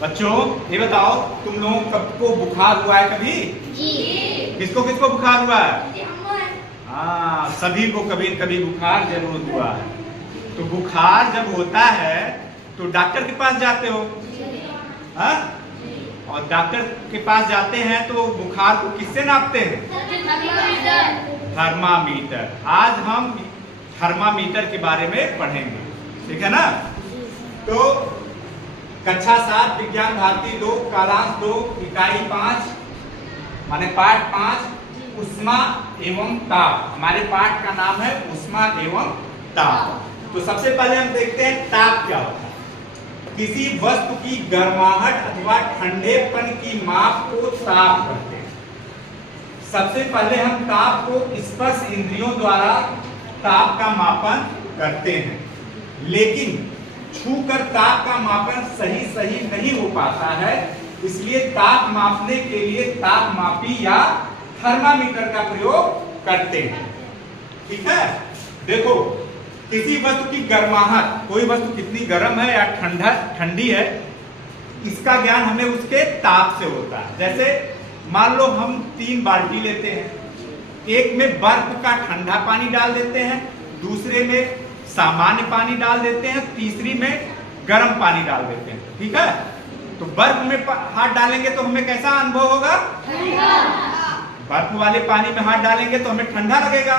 बच्चों ये बताओ, तुम लोगों को बुखार हुआ है कभी? जी। किसको किसको बुखार हुआ है? जी, हाँ, सभी को कभी कभी बुखार जरूर हुआ है। तो बुखार जब होता है तो डॉक्टर के पास जाते हो, हाँ? और डॉक्टर के पास जाते हैं तो बुखार को किससे नापते हैं? थर्मामीटर। आज हम थर्मामीटर के बारे में पढ़ेंगे, ठीक है ना? तो कक्षा 7 विज्ञान भारती 2 कालांश 2 इकाई 5 माने पाठ 5 उष्मा एवं ताप। हमारे पाठ का नाम है उष्मा एवं ताप। तो सबसे पहले हम देखते हैं ताप क्या होता है। किसी वस्तु की गर्माहट अथवा ठंडेपन की माप को ताप कहते हैं। सबसे पहले हम ताप को स्पर्श इंद्रियों द्वारा ताप का मापन करते हैं, लेकिन छूकर ताप का मापन सही नहीं हो पाता है। इसलिए ताप मापने के लिए तापमापी या थर्मामीटर का प्रयोग करते हैं, ठीक है? देखो, किसी वस्तु की गर्माहट, कोई वस्तु कितनी गर्म है या ठंडी है, इसका ज्ञान हमें उसके ताप से होता है। जैसे मान लो हम 3 बाल्टी लेते हैं, एक में बर्फ का ठंडा पानी डाल देते हैं, दूसरे में सामान्य पानी डाल देते हैं, तीसरी में गर्म पानी डाल देते हैं, ठीक है? तो बर्फ में हाथ डालेंगे तो हमें कैसा अनुभव होगा? बर्फ वाले पानी में हाथ डालेंगे तो हमें ठंडा लगेगा,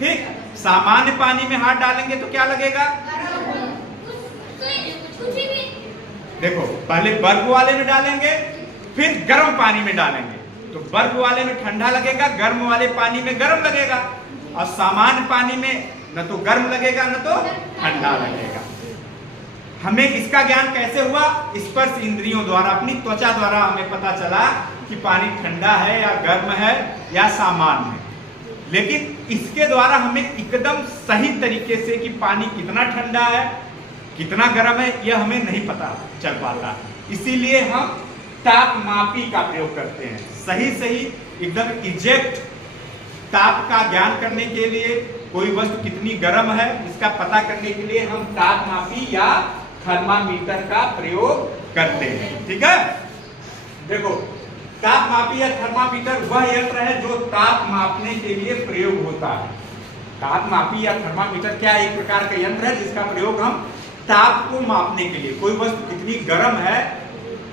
ठीक? सामान्य पानी में हाथ डालेंगे तो क्या लगेगा? देखो, पहले बर्फ वाले में डालेंगे, फिर गर्म पानी में डालेंगे तो बर्फ वाले में ठंडा लगेगा, गर्म वाले पानी में गर्म लगेगा, और सामान्य पानी में न तो गर्म लगेगा न तो ठंडा लगेगा। हमें इसका ज्ञान कैसे हुआ? स्पर्श इंद्रियों द्वारा, अपनी त्वचा द्वारा हमें पता चला कि पानी ठंडा है या गर्म है या सामान्य है। लेकिन इसके द्वारा हमें एकदम सही तरीके से कि पानी कितना ठंडा है कितना गर्म है यह हमें नहीं पता चल पाता। इसीलिए हम तापमापी का प्रयोग करते हैं। सही एकदम एग्जैक्ट ताप का ज्ञान करने के लिए, कोई वस्तु कितनी गर्म है इसका पता करने के लिए हम तापमापी या थर्मामीटर का प्रयोग करते हैं, ठीक है? देखो, तापमापी या थर्मामीटर वह यंत्र है जो ताप मापने के लिए प्रयोग होता है। तापमापी या थर्मामीटर क्या एक प्रकार का यंत्र है जिसका प्रयोग हम ताप को मापने के लिए, कोई वस्तु कितनी गर्म है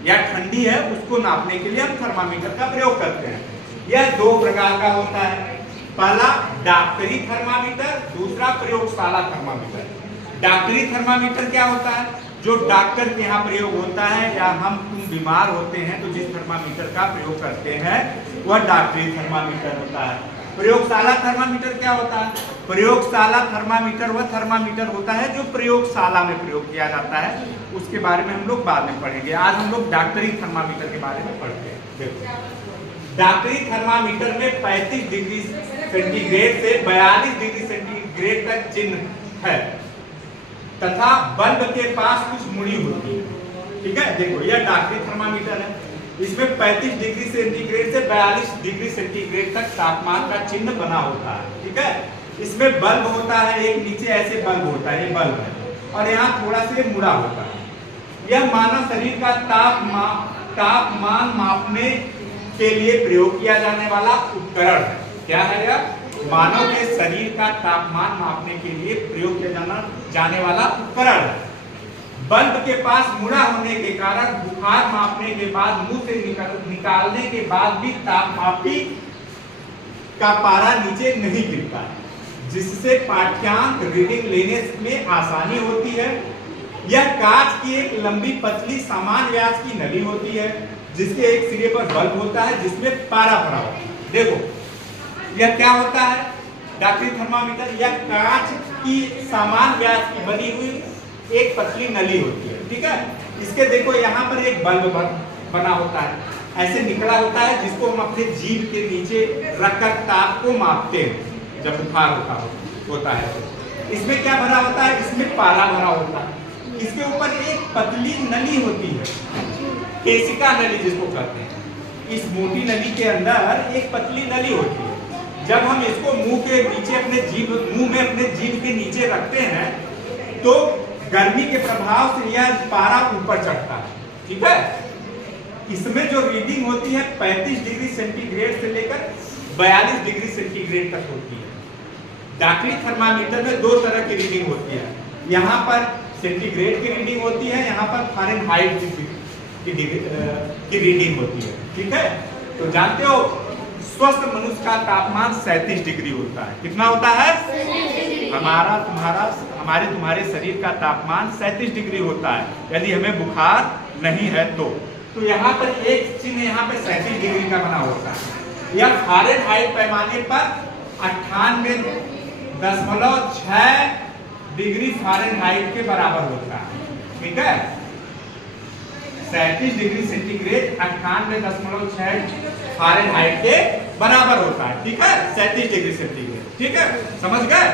या ठंडी है उसको नापने के लिए हम थर्मामीटर का प्रयोग करते हैं। यह 2 प्रकार का होता है। पहला डॉक्टरी थर्मामीटर, दूसरा प्रयोगशाला थर्मामीटर। डॉक्टरी थर्मामीटर क्या होता है? जो डॉक्टर के यहाँ प्रयोग होता है या हम तुम बीमार होते हैं तो जिस थर्मामीटर का प्रयोग करते हैं वह डॉक्टरी थर्मामीटर होता है। प्रयोगशाला थर्मामीटर क्या होता है? प्रयोगशाला थर्मामीटर वह थर्मामीटर होता है जो प्रयोगशाला में प्रयोग किया जाता है। उसके बारे में हम लोग बाद में पढ़ेंगे। आज हम लोग डॉक्टरी थर्मामीटर के बारे में पढ़ते हैं। देखो, डॉक्टरी थर्मामीटर में 35 डिग्री सेंटीग्रेड से 42 डिग्री सेंटीग्रेड तक चिन्ह है तथा बल्ब के पास कुछ मुड़ी होती है, ठीक है? देखो, यह डॉक्टरी थर्मामीटर है। इसमें 35 डिग्री सेंटीग्रेड से 42 डिग्री सेंटीग्रेड तक तापमान का चिन्ह बना होता है, ठीक है? इसमें बल्ब होता है, एक नीचे ऐसे बल्ब होता है, ये बल्ब है, और यहाँ थोड़ा से मुड़ा होता है। यह मानव शरीर का तापमान मापने के लिए प्रयोग किया जाने वाला उपकरण है। क्या है यह? मानव के शरीर का तापमान मापने के लिए प्रयोग किया जाने वाला उपकरण है। बल्ब के पास मुड़ा होने के कारण बुखार मापने के बाद मुंह से निकालने के बाद भी तापमापी का पारा नीचे नहीं गिरता है, जिससे पाठ्यांक रीडिंग लेने में आसानी होती है। यह कांच की एक लंबी पतली समान व्यास की नली होती है जिसके एक सिरे पर बल्ब होता है जिसमें पारा भरा होता है। देखो, यह क्या होता है? डॉक्टरी थर्मामीटर यह कांच की समान व्यास की बनी हुई एक पतली नली होती है, ठीक है? इसके देखो यहाँ पर एक बल्ब बना होता है, ऐसे निकला होता है, जिसको हम अपने जीभ के नीचे रखकर ताप को मापते हैं जब बुखार होता है। इसमें क्या भरा होता है? इसमें पारा भरा होता है। इसके ऊपर एक पतली नली होती है, केशिका नली जिसको कहते हैं। इस मोटी नली के अंदर एक पतली नली होती है। जब हम इसको मुंह के नीचे मुंह में अपने जीभ के नीचे रखते हैं तो गर्मी के प्रभाव से यह पारा ऊपर चढ़ता है, ठीक है। इसमें जो रीडिंग होती है 35 डिग्री सेंटीग्रेड से लेकर 42 डिग्री सेंटीग्रेड तक होती है। डाकली थर्मामीटर में दो तरह की रीडिंग होती है, यहाँ पर सेंटीग्रेड की रीडिंग होती है, यहाँ पर फ़ारेनहाइट की रीडिंग होती है, ठीक है। तो जानते हो स्वस्थ मनुष्य का तापमान 37 डिग्री होता है। कितना होता है? हमारे तुम्हारे शरीर का तापमान 37 डिग्री होता है, यदि हमें बुखार नहीं है तो यहाँ पर एक चिन्ह यहाँ पे 37 डिग्री का बना होता है। यह फ़ारेनहाइट पैमाने पर 98.6 डिग्री फ़ारेनहाइट के बराबर होता है, ठीक है। 37 डिग्री सेंटीग्रेड 98.6 फ़ारेनहाइट के बराबर होता है, ठीक है। 37 डिग्री सेंटीग्रेड, ठीक है, समझ गए।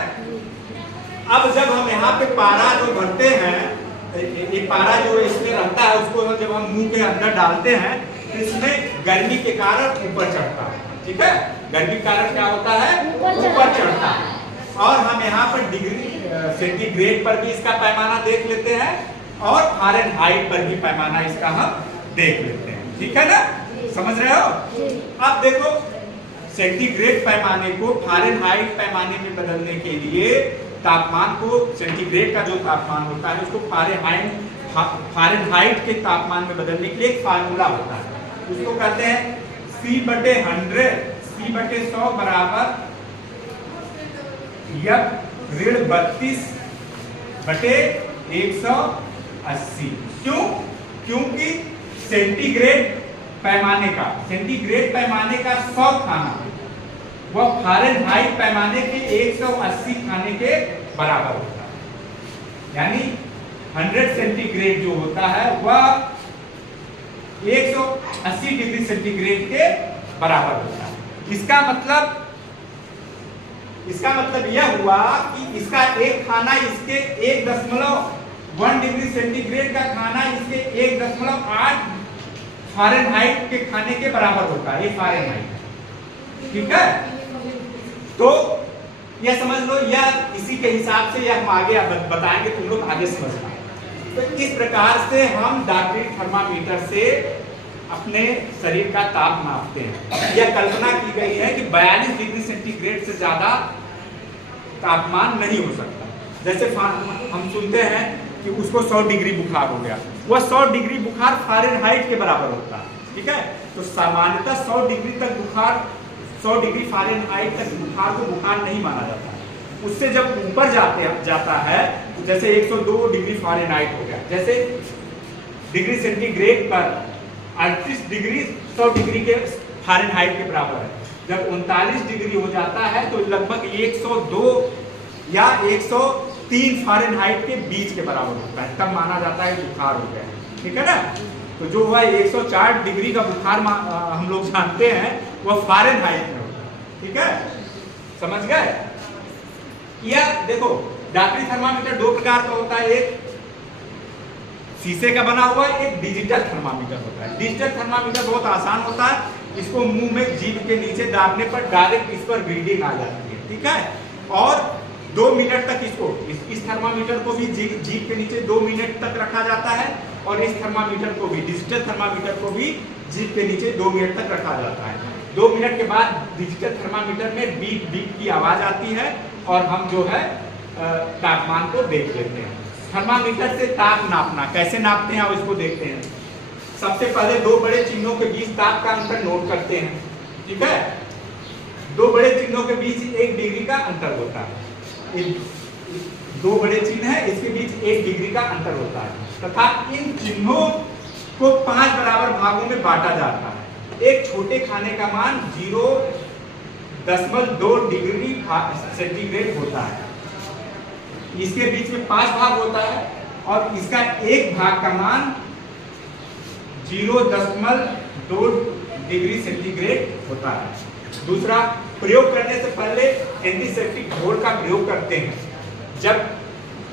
अब जब हम यहाँ पे पारा जो भरते हैं, ये पारा जो इसमें रहता है, उसको जब हम मुंह के अंदर डालते हैं तो इसमें गर्मी के कारण ऊपर चढ़ता है, ठीक है। गर्मी के कारण क्या होता है? ऊपर चढ़ता है। और हम यहाँ पर डिग्री सेंटीग्रेड पर भी इसका पैमाना देख लेते हैं और फ़ारेनहाइट पर भी पैमाना इसका हम देख लेते हैं, ठीक है ना, समझ रहे हो। अब देखो सेंटीग्रेड पैमाने को फ़ारेनहाइट पैमाने में बदलने के लिए तापमान को, सेंटीग्रेड का जो तापमान होता है उसको फ़ारेनहाइट के तापमान में बदलने के लिए एक फार्मूला होता है, उसको कहते हैं C/100 C/100 बराबर F-32/180। क्योंकि सेंटीग्रेड पैमाने का 100 खाना वह फ़ारेनहाइट पैमाने के 180 खाने के बराबर होता है। यानी 100 सेंटीग्रेड जो होता है वह 180 डिग्री सेंटीग्रेड के बराबर होता है। इसका मतलब यह हुआ कि इसका एक खाना इसके 1.1 डिग्री सेंटीग्रेड का खाना इसके 1.8 फ़ारेनहाइट के खाने के बराबर होता है, ये फ़ारेनहाइट, ठीक है। तो यह समझ लो, यह इसी के हिसाब से यह हम आगे बताएंगे, तुम लोग आगे समझना। तो इस प्रकार से हम डाकली थर्मामीटर से अपने शरीर का ताप नापते हैं। यह कल्पना की गई है कि 42 डिग्री सेंटीग्रेड से ज्यादा तापमान नहीं हो सकता। जैसे हम सुनते हैं कि उसको 100 डिग्री बुखार हो गया, वह 100 डिग्री बुखार फ़ारेनहाइट के बराबर होता है, ठीक है। तो सामान्यतः 100 डिग्री तक बुखार, 100 डिग्री फ़ारेनहाइट तक बुखार को बुखार नहीं माना जाता है। उससे जब ऊपर जाता है, जैसे 102 डिग्री फ़ारेनहाइट हो गया, जैसे डिग्री सेंटीग्रेड पर 38 डिग्री 100 डिग्री के फ़ारेनहाइट के बराबर है। जब 39 डिग्री हो जाता है तो लगभग 102 या 103 फ़ारेनहाइट के बीच के बराबर होता है, तब माना जाता है बुखार हो गया, ठीक है ना। तो जो हुआ 104 डिग्री का बुखार हम लोग जानते हैं वह फ़ारेनहाइट में होता है, ठीक है, समझ गए। या देखो डाकली थर्मामीटर दो प्रकार का होता है, एक शीशे का बना हुआ, एक डिजिटल थर्मामीटर होता है। डिजिटल थर्मामीटर बहुत आसान होता है, इसको मुंह में जीभ के नीचे दाबने पर डायरेक्ट इस पर रीडिंग आ जाती है, ठीक है। और 2 मिनट तक इसको इस थर्मामीटर को भी जीभ के नीचे 2 मिनट तक रखा जाता है, और इस थर्मामीटर को भी, डिजिटल थर्मामीटर को भी जीभ के नीचे 2 मिनट तक रखा जाता है। 2 मिनट के बाद डिजिटल थर्मामीटर में बीप बीप की आवाज़ आती है और हम जो है तापमान को देख लेते हैं। थर्मामीटर से ताप नापना कैसे नापते हैं, अब इसको देखते हैं। सबसे पहले 2 बड़े चिन्हों के बीच ताप का अंतर नोट करते हैं, ठीक है। 2 बड़े चिन्हों के बीच 1 डिग्री का अंतर होता है। 2 बड़े चिन्ह है, इसके बीच 1 डिग्री का अंतर होता है, तथा इन चिन्हों को 5 बराबर भागों में बांटा जाता है। एक छोटे खाने का मान 0.2 डिग्री सेंटीग्रेड होता है, इसके बीच में 5 भाग होता है, और इसका 1 भाग का मान 0.2 डिग्री सेंटीग्रेड होता है। दूसरा, प्रयोग करने से पहले एंटीसेप्टिक घोल का प्रयोग करते हैं। जब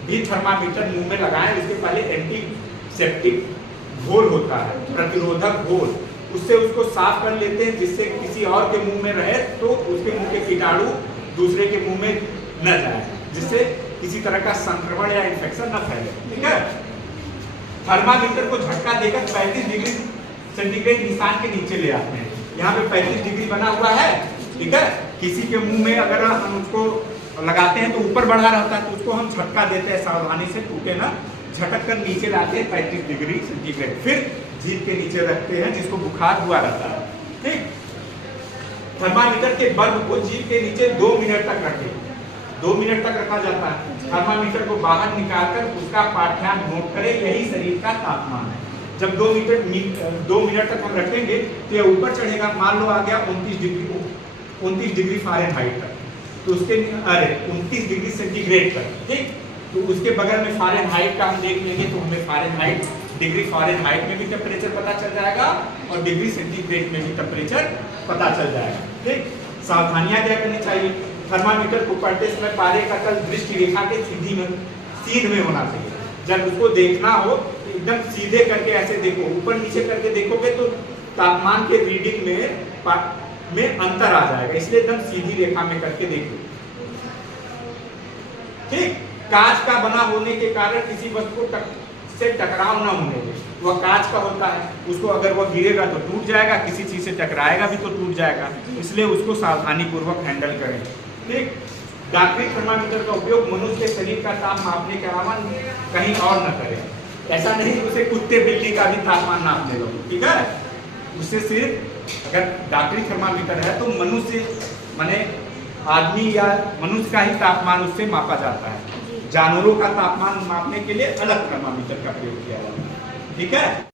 भी थर्मामीटर मुंह में लगाएं, उसके पहले एंटीसेप्टिक घोल होता है, प्रतिरोधक घोल, उससे उसको साफ कर लेते हैं, जिससे किसी और के मुंह में रहे तो उसके मुंह के कीटाणु दूसरे के मुंह में न जाए, जिससे किसी तरह का संक्रमण या इन्फेक्शन न फैले, ठीक है। थर्मामीटर को झटका देकर 35 डिग्री सेंटीग्रेड निशान के नीचे ले आते हैं। यहाँ पे 35 डिग्री बना हुआ है, ठीक है। किसी के मुंह में अगर हम उसको लगाते हैं तो ऊपर बढ़ा रहता है, तो उसको हम झटका देते हैं, सावधानी से टूटे ना, झटक कर नीचे लाते हैं 35 डिग्री सेंटीग्रेड, फिर जीभ के नीचे रखते हैं जिसको बुखार हुआ रहता है, ठीक। थर्मामीटर के बल्ब को जीभ के नीचे 2 मिनट तक रखें, 2 मिनट तक रखा जाता है। थर्मामीटर को बाहर निकालकर उसका पाठ्यांक नोट करें, यही शरीर का तापमान है। जब 2 मिनट तक हम रखेंगे तो यह ऊपर चढ़ेगा, मान लो आ गया 29 डिग्री फ़ारेनहाइट तक, तो उसके 29 डिग्री सेंटीग्रेड तक, ठीक। तो उसके बगल में फ़ारेनहाइट का हम देख लेंगे, तो हमें फ़ारेनहाइट, डिग्री फ़ारेनहाइट में भी टेम्परेचर पता चल जाएगा और डिग्री सेंटीग्रेड में भी टेम्परेचर पता चल जाएगा, ठीक। सावधानियां क्या करनी चाहिए, थर्मामीटर को पढ़ते समय पारे का तल दृष्टि रेखा के सीध में होना चाहिए। जब उसको देखना हो तो एकदम सीधे करके ऐसे देखो, ऊपर नीचे करके देखोगे तो तापमान के रीडिंग में अंतर आ जाएगा, इसलिए एकदम सीधी रेखा में करके देखो, ठीक। कांच का बना होने के कारण किसी वस्तु को से टकराव ना होने दे, वह कांच का होता है, उसको अगर वह गिरेगा तो टूट जाएगा, किसी चीज से टकराएगा भी तो टूट जाएगा, इसलिए उसको सावधानी पूर्वक हैंडल करें, ठीक। डॉक्टरी थर्मामीटर का उपयोग मनुष्य के शरीर का ताप मापने के अलावा कहीं और न करें। ऐसा नहीं उसे कुत्ते बिल्ली का भी तापमान नाप ले लो, ठीक है। उससे सिर्फ अगर डॉक्टरी थर्मामीटर है तो मनुष्य माने आदमी या मनुष्य का ही तापमान उससे मापा जाता है। जानवरों का तापमान मापने के लिए अलग थर्मामीटर का प्रयोग किया जाता है, ठीक है।